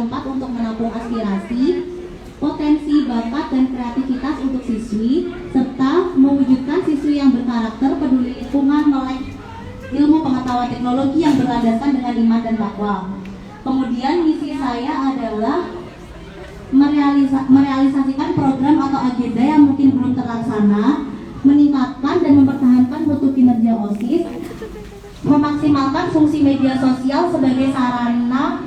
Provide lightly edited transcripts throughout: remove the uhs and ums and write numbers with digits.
tempat untuk menampung aspirasi, potensi, bakat, dan kreativitas untuk siswi, serta mewujudkan siswi yang berkarakter, peduli lingkungan, melek ilmu pengetahuan teknologi yang berlandaskan dengan iman dan takwa. Kemudian misi saya adalah merealisasikan program atau agenda yang mungkin belum terlaksana, meningkatkan dan mempertahankan mutu kinerja OSIS, memaksimalkan fungsi media sosial sebagai sarana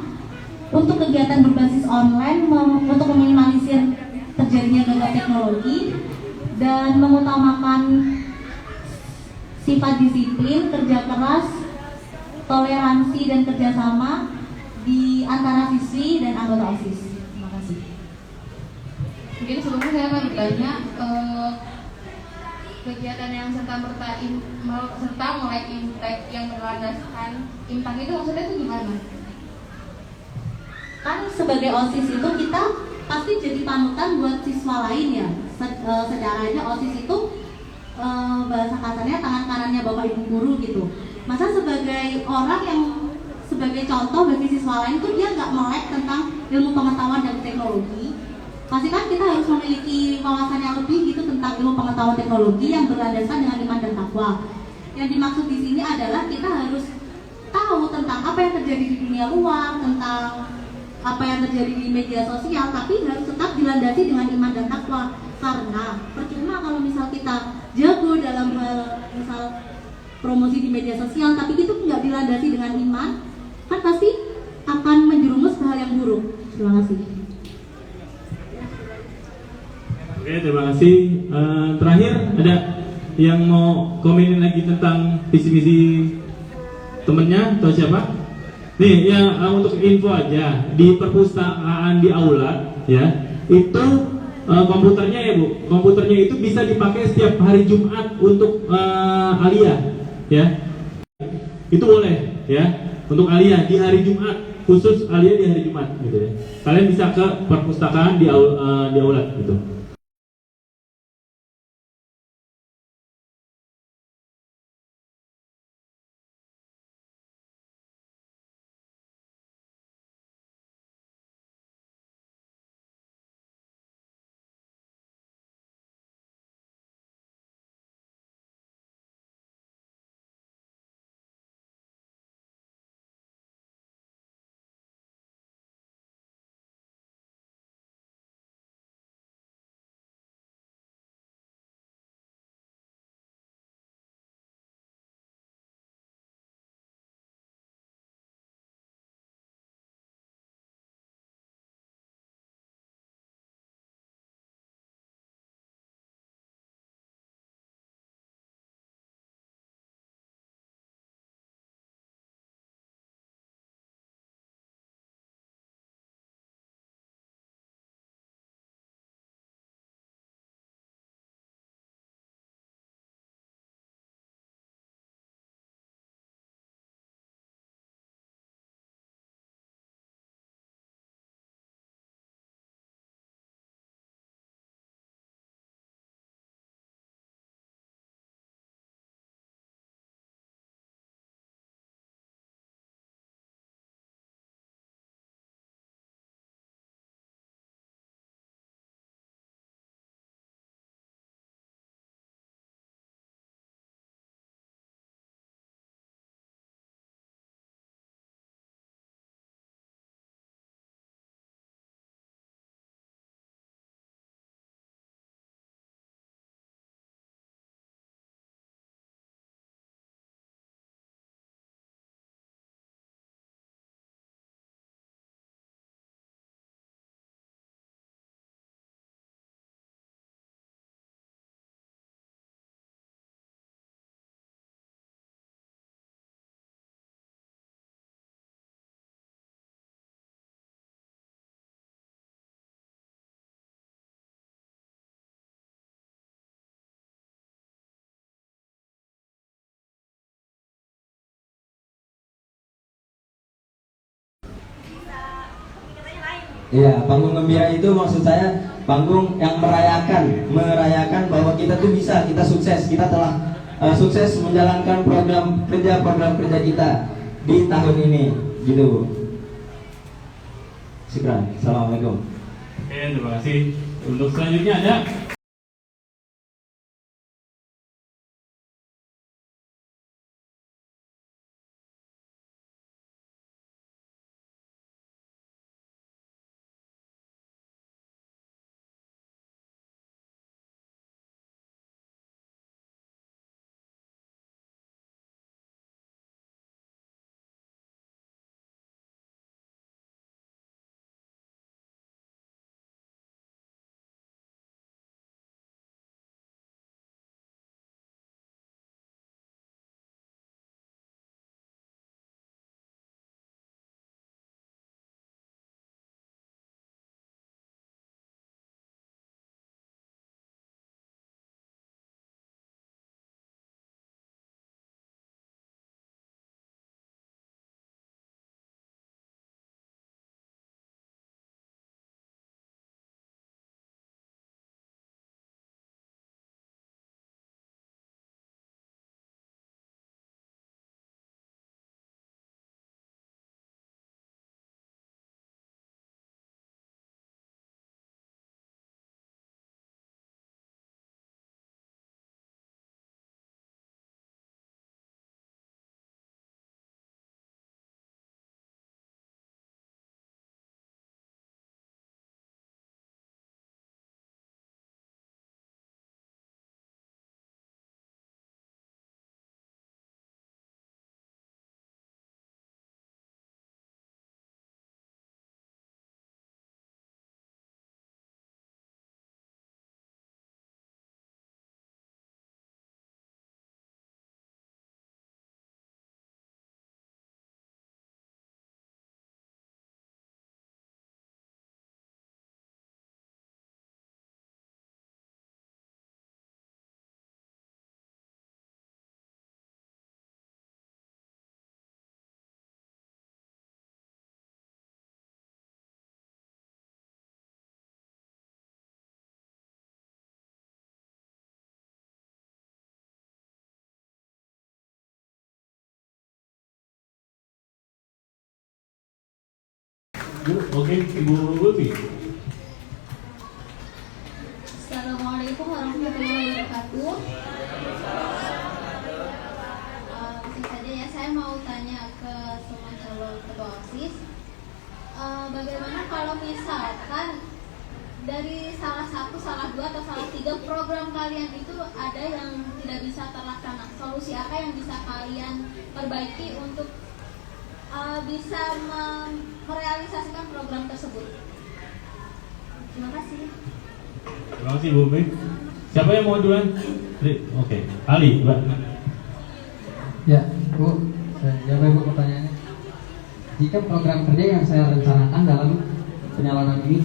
untuk kegiatan berbasis online, untuk meminimalisir terjadinya gangguan teknologi, dan mengutamakan sifat disiplin, kerja keras, toleransi, dan kerjasama di antara siswi dan anggota OSIS. Terima kasih. Mungkin sebelumnya saya akan bertanya, kegiatan yang serta melek impact yang berlandaskan impact itu maksudnya itu gimana? Kan sebagai OSIS itu kita pasti jadi panutan buat siswa lain ya. Secara aja OSIS itu bahasa kasarnya tangan kanannya bapak ibu guru gitu. Masa sebagai orang yang sebagai contoh bagi siswa lain tuh dia nggak melek tentang ilmu pengetahuan dan teknologi. Pasti kan kita harus memiliki wawasan yang lebih gitu tentang ilmu pengetahuan teknologi yang berlandaskan dengan iman dan takwa. Yang dimaksud di sini adalah kita harus tahu tentang apa yang terjadi di dunia luar, tentang apa yang terjadi di media sosial, tapi harus tetap dilandasi dengan iman dan takwa. Karena percuma kalau misal kita jago dalam misal promosi di media sosial, tapi itu nggak dilandasi dengan iman, kan pasti akan menjerumus ke hal yang buruk. Terima kasih. Oke, terima kasih. Terakhir ada yang mau komenin lagi tentang visi misi temennya atau siapa? Nih, ya untuk info aja di perpustakaan di aula ya itu komputernya ya Bu, komputernya itu bisa dipakai setiap hari Jumat untuk alia ya, itu boleh ya untuk alia di hari Jumat, khusus alia di hari Jumat gitu ya. Kalian bisa ke perpustakaan di aula gitu. Iya, panggung gembira itu maksud saya panggung yang merayakan bahwa kita tuh bisa, kita sukses, kita telah sukses menjalankan program kerja kita di tahun ini, gitu Bu. Syukran. Assalamualaikum. Oke, terima kasih. Untuk selanjutnya ada oke, Ibu Lutfi. Assalamualaikum warahmatullahi wabarakatuh. Langsung saja ya, saya mau tanya ke semua calon ketua OSIS. Bagaimana kalau misalkan dari salah satu, salah dua, atau salah tiga program kalian itu ada yang tidak bisa terlaksana? Solusi apa yang bisa kalian perbaiki untuk bisa merealisasikan program tersebut? Terima kasih. Terima kasih Bu Lutfi. Siapa yang mau duluan? Oke, Ali, Mbak. Ya, Bu, saya jawab Ibu pertanyaannya. Jika program kerja yang saya rencanakan dalam penyalonan ini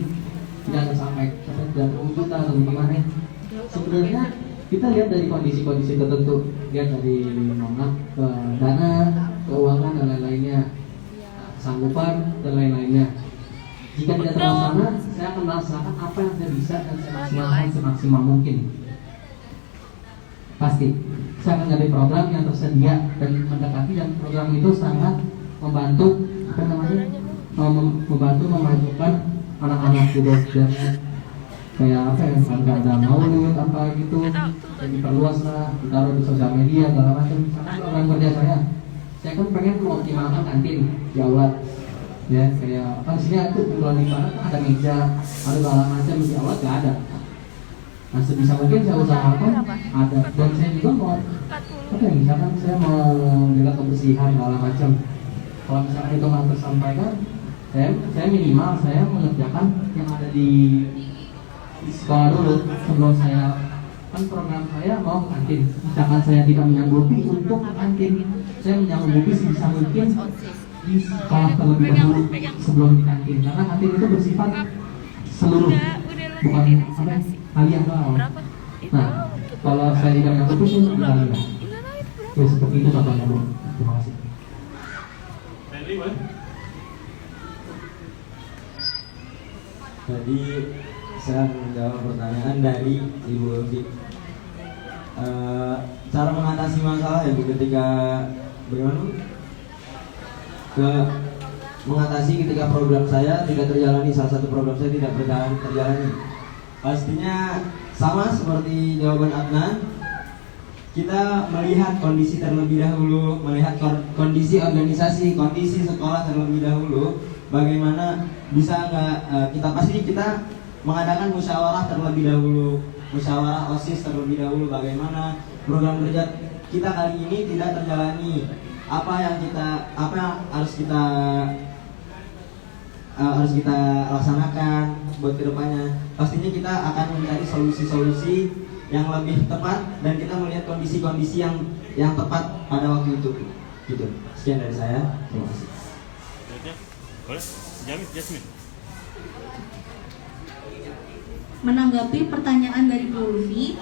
tidak tersampai, tidak terwujud atau bagaimana, sebenarnya kita lihat dari kondisi-kondisi tertentu, lihat dari dana, keuangan dan lain-lainnya, sanggupan dan lain-lainnya. Jika tidak terlaksana, saya akan melaksanakan apa yang saya bisa dan saya maksimalkan semaksimal mungkin. Pasti, saya akan cari program yang tersedia dan mendekati, dan program itu sangat membantu membantu memajukan anak-anak juga sebenarnya. Kayak apa ya, kalau ada maulid apa gitu, jadi diperluas lah, ditaruh di sosial media segala macam. Karena program kerja saya kan pengen mengoptimalkan kantin di aula. Ya, kayak kan sini itu bulan ibarat ada meja, ada segala macam, di aula nggak ada. Nah, sebisa mungkin saya usahakan ada, dan saya juga mau apa ya, misalkan saya mau jaga kebersihan segala macam. Kalau misalkan itu nggak tersampaikan, saya minimal saya mengerjakan yang ada di sekolah dulu sebelum saya, kan program saya mau ke kantin. Misalkan saya tidak menyanggupi untuk ke kantin, saya menyanggupi sebisa mungkin di sekolah terlebih dahulu sebelum di kantin, karena kantin itu bersifat seluruh, bukan apa kalian doang. Nah, kalau saya tidak menyanggupi itu kalian. Ya seperti itu contohnya, Bu. Terima kasih. Jadi saya menjawab pertanyaan dari Ibu Lutfi. Cara mengatasi masalah ya Bu, ketika bagaimana Bu? mengatasi ketika program saya tidak terjalani, salah satu program saya tidak terjalani? Pastinya sama seperti jawaban Adnan. Kita melihat kondisi terlebih dahulu, melihat kondisi organisasi, kondisi sekolah terlebih dahulu. Bagaimana bisa nggak kita mengadakan musyawarah terlebih dahulu, musyawarah OSIS terlebih dahulu. Bagaimana program kerja kita kali ini tidak terjalani? Apa yang harus kita laksanakan buat kedepannya. Pastinya kita akan mencari solusi-solusi yang lebih tepat dan kita melihat kondisi-kondisi yang tepat pada waktu itu. Gitu. Sekian dari saya. Terima kasih. Menanggapi pertanyaan dari Bu Ulfi,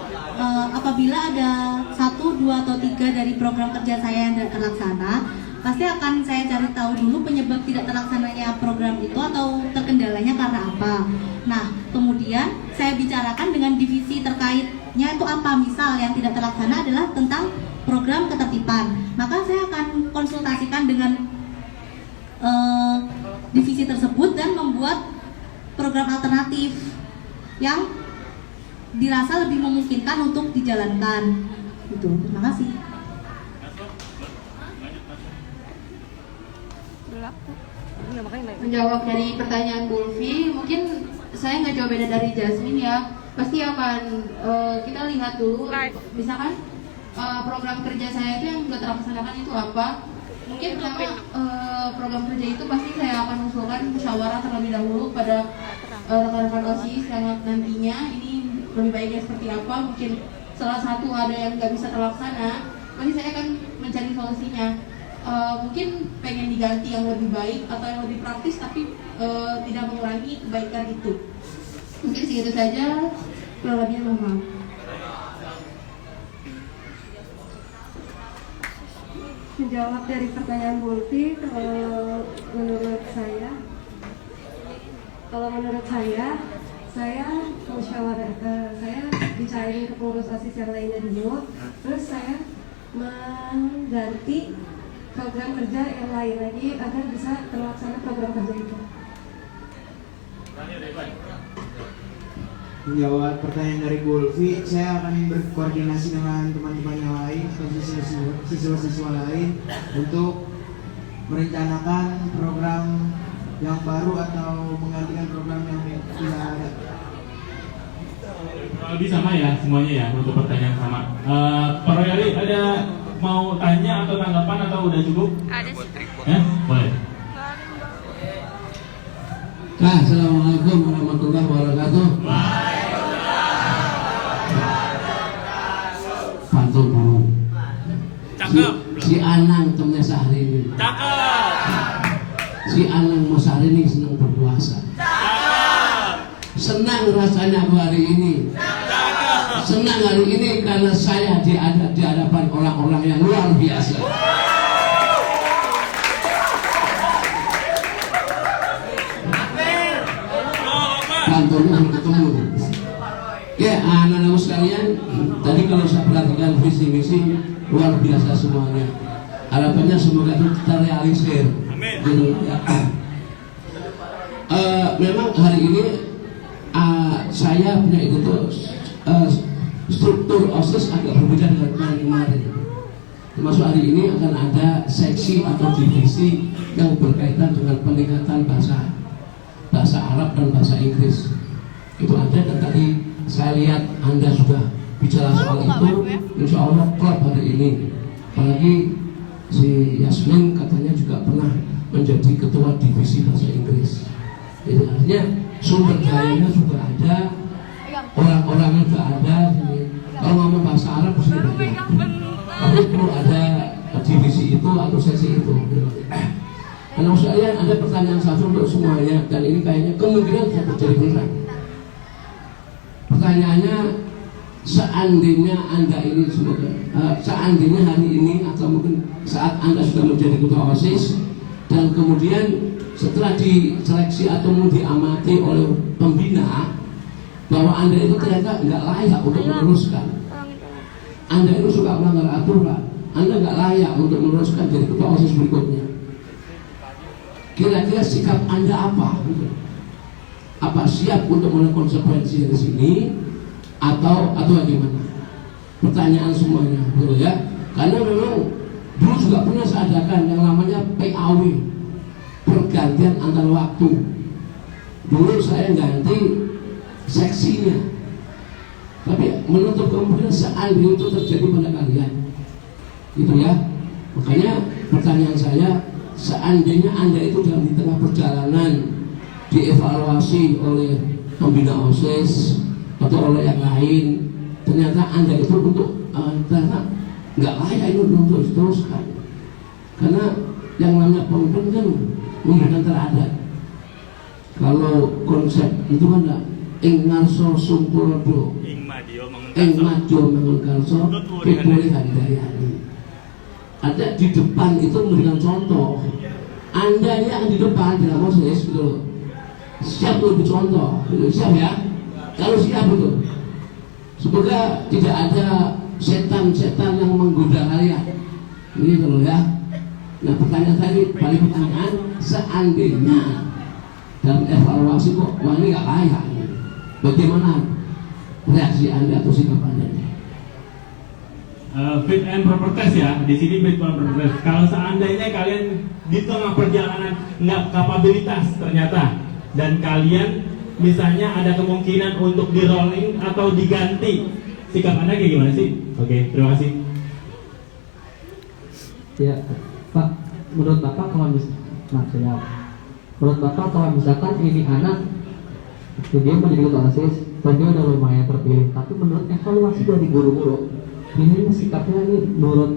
apabila ada 1, 2, atau 3 dari program kerja saya yang tidak terlaksana, pasti akan saya cari tahu dulu penyebab tidak terlaksananya program itu atau terkendalanya karena apa. Nah, kemudian saya bicarakan dengan divisi terkaitnya itu apa. Misal yang tidak terlaksana adalah tentang program ketertiban, maka saya akan konsultasikan dengan divisi tersebut dan membuat program alternatif yang dirasa lebih memungkinkan untuk dijalankan. Gitu. Terima kasih. Menjawab dari pertanyaan Bu Ulfi, mungkin saya nggak jauh beda dari Jasmine ya. Pasti akan kita lihat dulu, misalkan program kerja saya itu yang nggak terlaksanakan itu apa. Mungkin pertama program kerja itu pasti saya akan usulkan musyawarah terlebih dahulu pada rekan-rekan OSIS yang nantinya ini lebih baiknya seperti apa. Mungkin salah satu ada yang nggak bisa terlaksana, pasti saya akan mencari solusinya. Mungkin pengen diganti yang lebih baik atau yang lebih praktis tapi tidak mengurangi kebaikan itu. Mungkin segitu saja, kurang lebihnya mohon maaf. Menjawab dari pertanyaan Bu Ulfi, kalau menurut saya musyawarah, saya bicarain ke pengurus OSIS yang lainnya dulu, terus saya mengganti program kerja yang lain lagi agar bisa terlaksana program kerja itu. Menjawab pertanyaan dari Bu Ulfi, saya akan berkoordinasi dengan teman-teman yang lain, siswa-siswa lain untuk merencanakan program yang baru atau menggantikan program yang tidak ada. Lebih sama ya semuanya ya untuk pertanyaan sama. Pak Royali ada mau tanya atau tanggapan atau udah cukup? Ada sih. Ya, boleh. Assalamualaikum warahmatullahi wabarakatuh. Pantun dulu. Cakep. Si Anang temennya Syahrini. Cakep. Si Anang mau Syahrini senang berpuasa. Cakep. Senang rasanya aku hari ini. Cakep. Senang hari ini karena saya di hadapan orang-orang yang luar biasa. Kantornya ketemu. Ya, anak-anakku sekalian, tadi kalau saya perhatikan visi misi luar biasa semuanya. Harapannya semoga itu terrealisir. Gitu, ya. Memang hari ini saya punya itu tuh struktur OSIS agak berbeda dengan kemarin. Termasuk hari ini akan ada seksi atau divisi yang berkaitan dengan peningkatan bahasa Arab dan bahasa Inggris. Itu ada, dan tadi saya lihat Anda sudah bicara soal itu. Insya Allah klub hari ini, apalagi si Yasmin katanya juga pernah menjadi ketua divisi bahasa Inggris. Jadi artinya sumber dayanya sudah ada, orang-orangnya sudah ada. Kalau ngomong bahasa Arab pasti banyak, tapi perlu ada divisi itu atau sesi itu. Karena saya ada pertanyaan satu untuk semuanya, dan ini kayaknya kemungkinan bisa terjadi beneran. Pertanyaannya, seandainya Anda ini seandainya hari ini atau mungkin saat Anda sudah menjadi ketua OSIS dan kemudian setelah diseleksi atau diamati oleh pembina bahwa Anda itu ternyata nggak layak untuk meneruskan, Anda itu suka melanggar aturan, Anda nggak layak untuk meneruskan jadi ketua OSIS berikutnya. Kira-kira sikap Anda apa? Apa siap untuk menanggung konsekuensi dari sini atau bagaimana? Pertanyaan semuanya, betul ya? Karena memang dulu juga pernah saya adakan yang namanya PAW, pergantian antar waktu. Dulu saya ganti seksinya, tapi menutup kemungkinan seandainya itu terjadi pada kalian, gitu ya. Makanya pertanyaan saya, seandainya Anda itu dalam di tengah perjalanan dievaluasi oleh pembina OSIS atau oleh yang lain, ternyata Anda itu untuk ternyata nggak layak itu untuk diteruskan, karena yang namanya pemimpin kan memberikan teladan. Kalau konsep itu kan enggak ing ngarso sumpurdo, ing majo mengunkarso kepulihan dayani. Ada di depan itu memberikan contoh. Anda ini yang di depan dalam proses gitu, siap untuk dicontoh, gitu. Siap ya? Kalau siap itu, semoga tidak ada setan-setan yang menggoda kalian. Ini dulu ya. Nah, pertanyaan tadi, balik pertanyaan, seandainya dalam evaluasi kok wah ini nggak layak, bagaimana reaksi Anda atau sikap Anda? Fit and proper test ya, di sini fit and proper test. Kalau seandainya kalian di tengah perjalanan nggak kapabilitas ternyata, dan kalian misalnya ada kemungkinan untuk di rolling atau diganti, sikap Anda kayak gimana sih? Oke, terima kasih. Ya, Pak, menurut Bapak kalau menurut Bapak kalau misalkan ini anak dia menjadi ketua OSIS dan dia udah lumayan terpilih, tapi menurut evaluasi dari guru-guru ini sikapnya ini menurut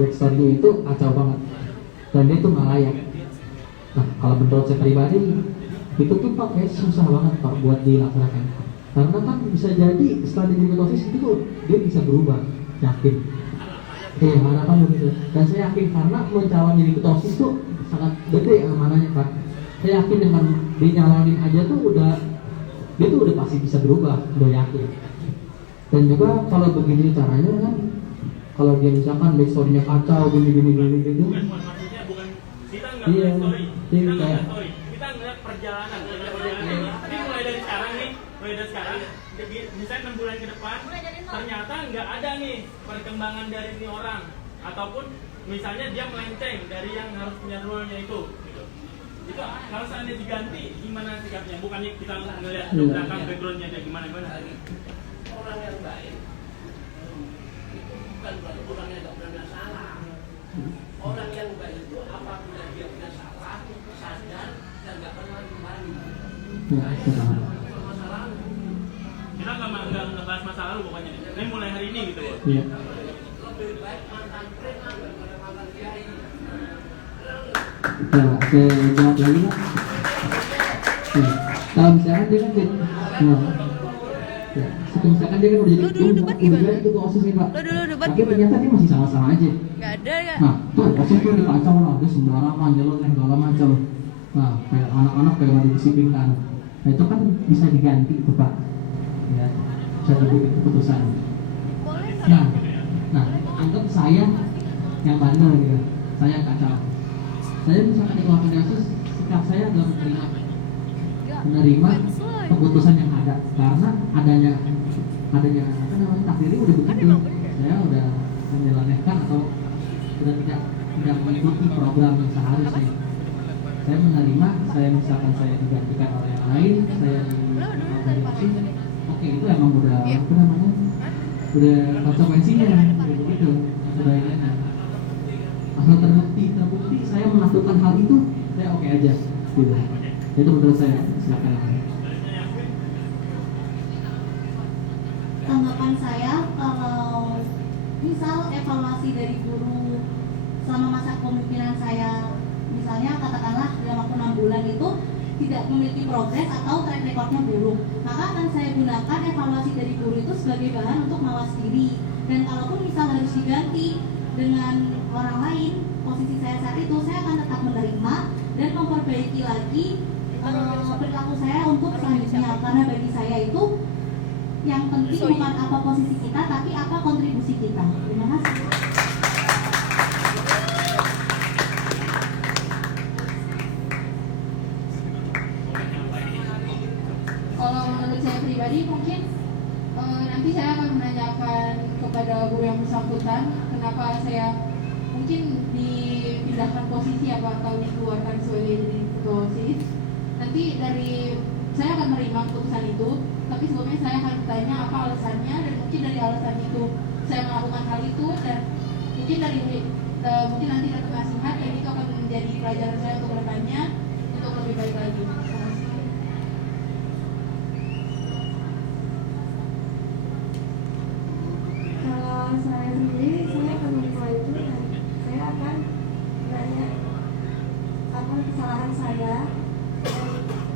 backstory itu kacau banget dan dia tuh nggak layak. Nah, kalau menurut saya pribadi itu tuh Pak kayak susah banget Pak buat dilaksanakan, karena kan bisa jadi setelah dia jadi ketua OSIS itu dia bisa berubah, yakin. Harapan begitu. Dan saya yakin karena mencalon jadi ketua OSIS itu sangat gede amanahnya Pak. Saya yakin dengan dinyalonin aja tuh dia tuh udah pasti bisa berubah, udah yakin. Dan juga kalau begini caranya kan, kalau dia misalkan backstory-nya kacau gini gitu. Iya, kayak kita ngeliat perjalanan. Ini mulai dari sekarang nih, misalnya 6 bulan ke depan, ternyata nggak ada nih perkembangan dari ini orang, ataupun misalnya dia melenceng dari yang harus punya role-nya itu. Itu kalau seandainya diganti, gimana sikapnya? Bukannya kita ngeliat ke belakang background-nya dia gimana. Orang yang baik itu bukan berarti orang yang tidak pernah salah. Orang yang baik itu apabila dia punya salah, sadar dan nggak pernah kembali. Kita nggak ngebahas masa lalu pokoknya. Ini mulai hari ini gitu loh. Iya. Lebih baik mantan preman daripada mantan kiai. Ya, saya jawab lagi Pak. Kalau misalkan dia kan misalkan dia kan udah jadi ketua OSIS nih Pak, tapi ternyata dia masih salah-salah aja. Gak ada ya. Nah, tuh OSIS tuh udah kacau lah, dia sembarangan jalan segala macam. Nah, kayak anak-anak kayak nggak didisiplinkan. Nah, itu kan bisa diganti itu Pak. Ya, bisa dibuat keputusan. Nah, anggap saya yang bandel gitu, saya yang kacau. Saya misalkan di keluarga OSIS, sikap saya adalah menerima keputusan yang ada, karena adanya apa namanya takdirnya udah begitu. Saya udah menyelesaikan atau udah tidak mengikuti program yang seharusnya. Saya menerima, saya misalkan saya digantikan oleh yang lain, saya dari OSIS, oke itu emang udah apa namanya, udah konsekuensinya, udah begitu, sebaiknya. Asal terbukti saya melakukan hal itu, saya oke aja, gitu. Itu menurut saya, silakan. Tanggapan saya, kalau misal evaluasi dari guru selama masa kepemimpinan saya, misalnya katakanlah dalam waktu 6 bulan itu tidak memiliki progres atau track recordnya buruk, maka akan saya gunakan evaluasi dari guru itu sebagai bahan untuk mawas diri. Dan kalaupun misal harus diganti dengan orang lain, posisi saya saat itu, saya akan tetap menerima dan memperbaiki lagi perilaku saya untuk selanjutnya. Karena bagi saya itu yang penting bukan apa posisi kita, tapi apa kontribusi kita. Terima kasih. kalau menurut saya pribadi mungkin nanti saya akan menanyakan kepada guru yang bersangkutan kenapa saya mungkin dipindahkan posisi atau dikeluarkan sebagai jadi ketua OSIS. Nanti dari saya akan menerima keputusan itu, tapi sebelumnya saya akan bertanya apa alasannya, dan mungkin dari alasan itu saya melakukan hal itu, dan mungkin mungkin nanti dari nasihat, dan itu akan menjadi pelajaran saya untuk kedepannya untuk lebih baik lagi. Terima kasih. Kalau saya sendiri, saya akan menerima itu dan saya akan bertanya apa kesalahan saya, dan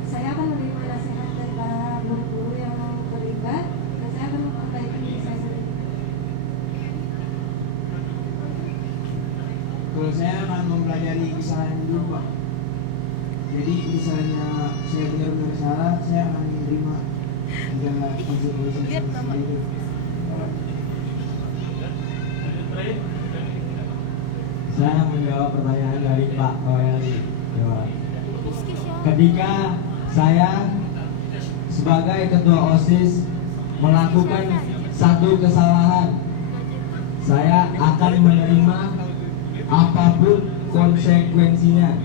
saya akan menerima nasihat dari para guru-guru yang terlibat, dan saya akan memperbaiki diri saya sendiri. Kalau saya akan mempelajari kesalahan dulu, Pak. Jadi misalnya saya benar-benar salah, saya akan menerima segala konsekuensi seperti itu. Saya menjawab pertanyaan dari Pak Koyali. Ketika saya sebagai ketua OSIS melakukan satu kesalahan, saya akan menerima apapun konsekuensinya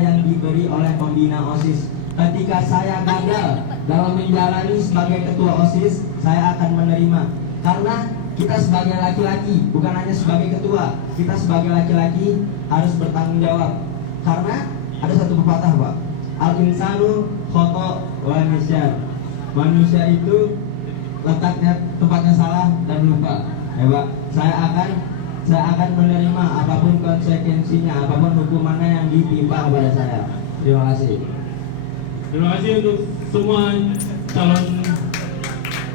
yang diberi oleh pembina OSIS. Ketika saya gagal dalam menjalani sebagai ketua OSIS, saya akan menerima. Karena kita sebagai laki-laki, bukan hanya sebagai ketua, kita sebagai laki-laki harus bertanggung jawab. Karena ada satu pepatah, Pak, al-insanu khoto wa nisyan. Manusia itu tempatnya salah dan lupa. Ya, Pak, saya akan menerima apapun konsekuensinya, apapun hukumannya yang ditimpa kepada saya. Terima kasih. Terima kasih untuk semua calon.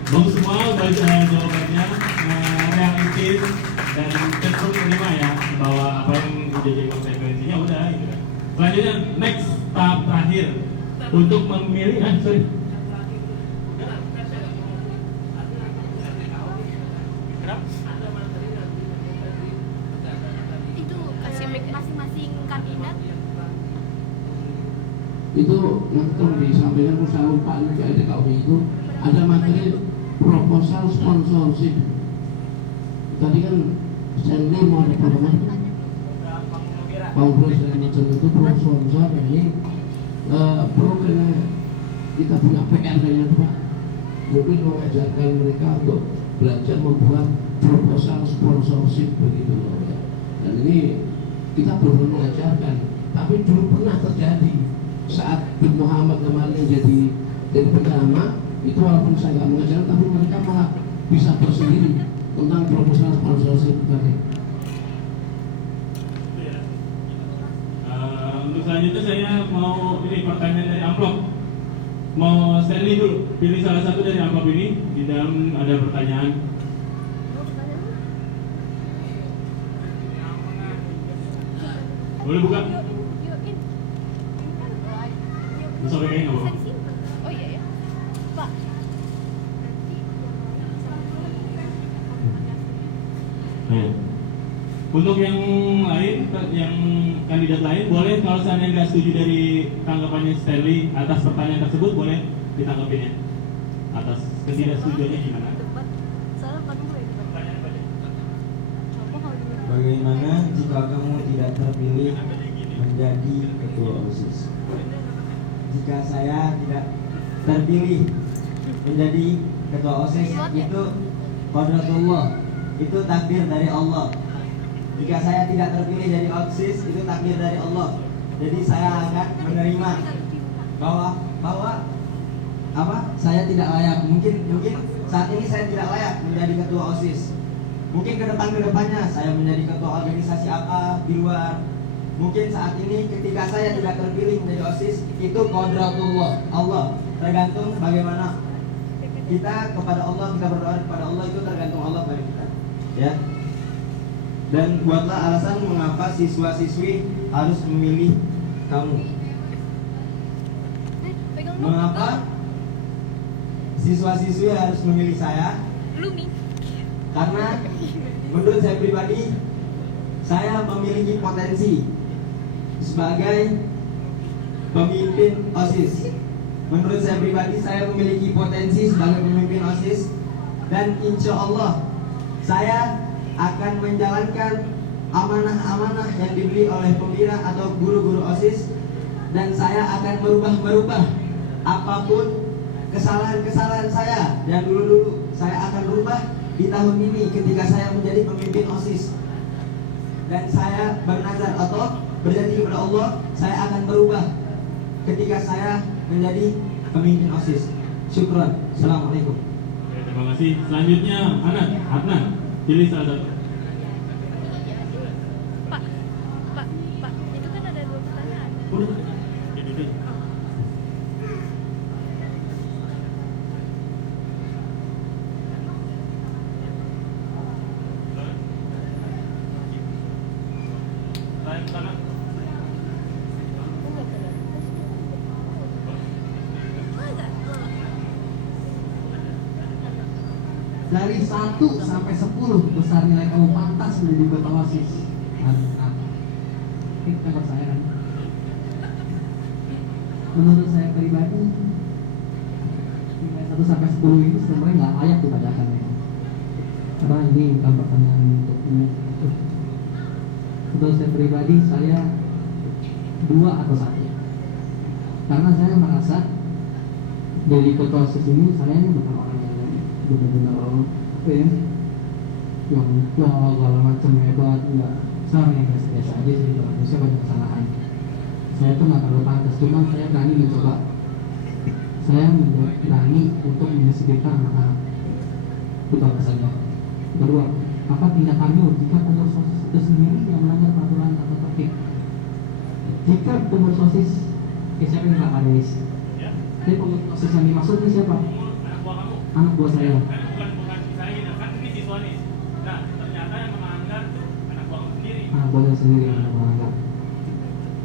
Bagus semua jawabannya, realistis dan cenderung menerima ya bahwa apa yang menjadi konsekuensinya udah gitu kan. Selanjutnya next tahap terakhir untuk memilih Itu kasih masing-masing kandidat. Itu yang disampaikan saya lupa di DKUI itu ada materi proposal sponsorship. Tadi kan Stanley mau ada program kongres dan macam itu pro sponsor, ini perlu kena kita punya PR kayaknya Pak. Mungkin mengajarkan mereka untuk belajar membuat proposal sponsorship begitu loh ya. Dan ini kita perlu mengajarkan, tapi dulu pernah terjadi saat Bin Muhammad kemarin jadi pertama itu, walaupun saya nggak mengajar, tapi mereka malah bisa bersendiri tentang proposal sponsorship tadi. Untuk selanjutnya saya mau ini pertanyaan dari amplop. Mau Stanley dulu, pilih salah satu dari amplop ini. Di dalam ada pertanyaan. Boleh buka? Bisa pegang nggak, Bapak? Oh iya ya, Pak. Nah, untuk yang lain, yang kandidat lain, boleh kalau seandainya nggak setuju dari tanggapannya Stanley atas pertanyaan tersebut, boleh ditanggapin ya. Atas ketidaksetujuannya gimana? Bagaimana jika kamu tidak terpilih menjadi ketua OSIS? Jika saya tidak terpilih menjadi ketua OSIS, itu qadratullah, itu takdir dari Allah. Jika saya tidak terpilih jadi OSIS, itu takdir dari Allah. Jadi saya akan menerima bahwa saya tidak layak. Mungkin saat ini saya tidak layak menjadi ketua OSIS. Mungkin kedepannya saya menjadi ketua organisasi apa di luar. Mungkin saat ini ketika saya tidak terpilih menjadi OSIS, itu qadratullah, Allah. Tergantung bagaimana kita kepada Allah, kita berdoa kepada Allah, itu tergantung Allah pada kita. Ya. Dan buatlah alasan mengapa siswa-siswi harus memilih kamu. Mengapa siswa-siswi harus memilih saya? Karena menurut saya pribadi, saya memiliki potensi sebagai pemimpin OSIS. menurut saya pribadi saya memiliki potensi sebagai pemimpin OSIS, dan insya Allah saya akan menjalankan amanah-amanah yang diberi oleh pembina atau guru-guru OSIS, dan saya akan merubah apapun kesalahan-kesalahan saya yang dulu-dulu saya akan rubah di tahun ini ketika saya menjadi pemimpin OSIS. Dan saya bernazar atau berjanji kepada Allah, saya akan berubah ketika saya menjadi pemimpin OSIS. Syukran. Assalamualaikum. Oke, terima kasih. Selanjutnya Adnan, pilih salah satu. Pak, itu kan ada 2 pertanyaan. Udah. Jadi. Dari 1 sampai 10 besar nilai kamu pantas menjadi ketua OSIS. Ini tempat saya kan. Menurut saya pribadi, nilai 1 sampai 10 itu sebenarnya nggak layak dibacakan ya. Karena ini bukan pertanyaan untuk ini. Menurut saya pribadi, saya 2 atau 1. Karena saya merasa jadi ketua OSIS ini saya ini bukan orang yang benar-benar apa ya, yang wah segala macam hebat, enggak. Saya yang biasa-biasa aja sih, saya banyak kesalahan. Saya tuh nggak terlalu pantas, cuma saya berani mencoba. Saya berani untuk menyisipkan anak-anak. Itu apa saja. Kedua, apa tindakannya jika pengurus OSIS itu sendiri yang melanggar peraturan atau tertib? Jika pengurus OSIS, siapa yang nggak ada isi? Jadi pengurus OSIS yang dimaksud ini siapa? Anak buah saya. Bukan saya, kan ini siswa nih. Nah, ternyata yang melanggar tuh anak buah sendiri. Anak buah saya sendiri yang melanggar.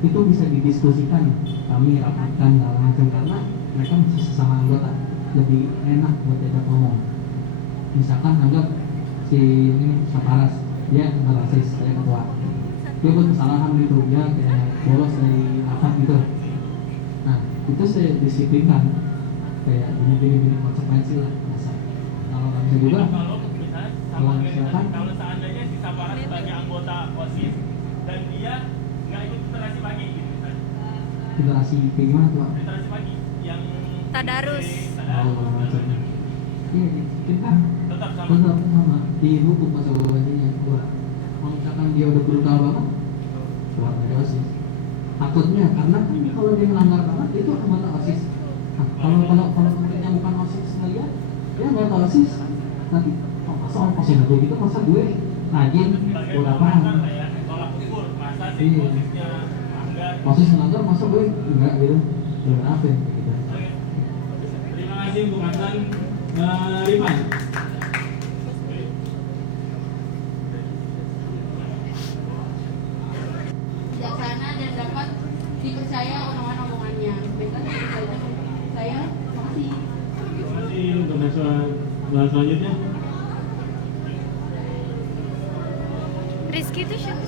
Itu bisa didiskusikan, kami rapatkan segala macam, karena mereka masih sesama anggota, lebih enak buat diajak ngomong. Misalkan anggap si ini Saparas, dia ketua OSIS, saya ketua. Dia buat kesalahan gitu, dia kayak bolos dari rapat gitu. Nah, itu saya disiplinkan, kayak gini konsekuensi lah. Kalau nggak bisa juga, kalau misalkan kalau seandainya si Saparas sebagai anggota OSIS dan dia nggak ikut literasi pagi gitu misalnya. literasi kayak gimana tuh? Literasi pagi yang Tadarus. Oh, macam iya, kita tetap sama. tetap sama di hukum konsekuensinya. Kalau misalkan dia udah brutal banget, keluar dari OSIS. Takutnya karena kan kalau dia melanggar banget itu anggota OSIS. Nah, kalau muridnya bukan OSIS ngeliat, dia anggota OSIS. Nanti masa OSIS aja gitu, masa gue rajin, gue paham. Tolak ukur, masa si Iya. OSISnya melanggar. OSIS melanggar, masa gue enggak gitu. Dengan apa ya? Gitu. Oke. Terima kasih untuk Hasan. Rifan. Bijaksana dan dapat dipercaya omongan-omongannya. Baiklah, saya makasih. Terima kasih untuk selanjutnya. Rizky itu siapa?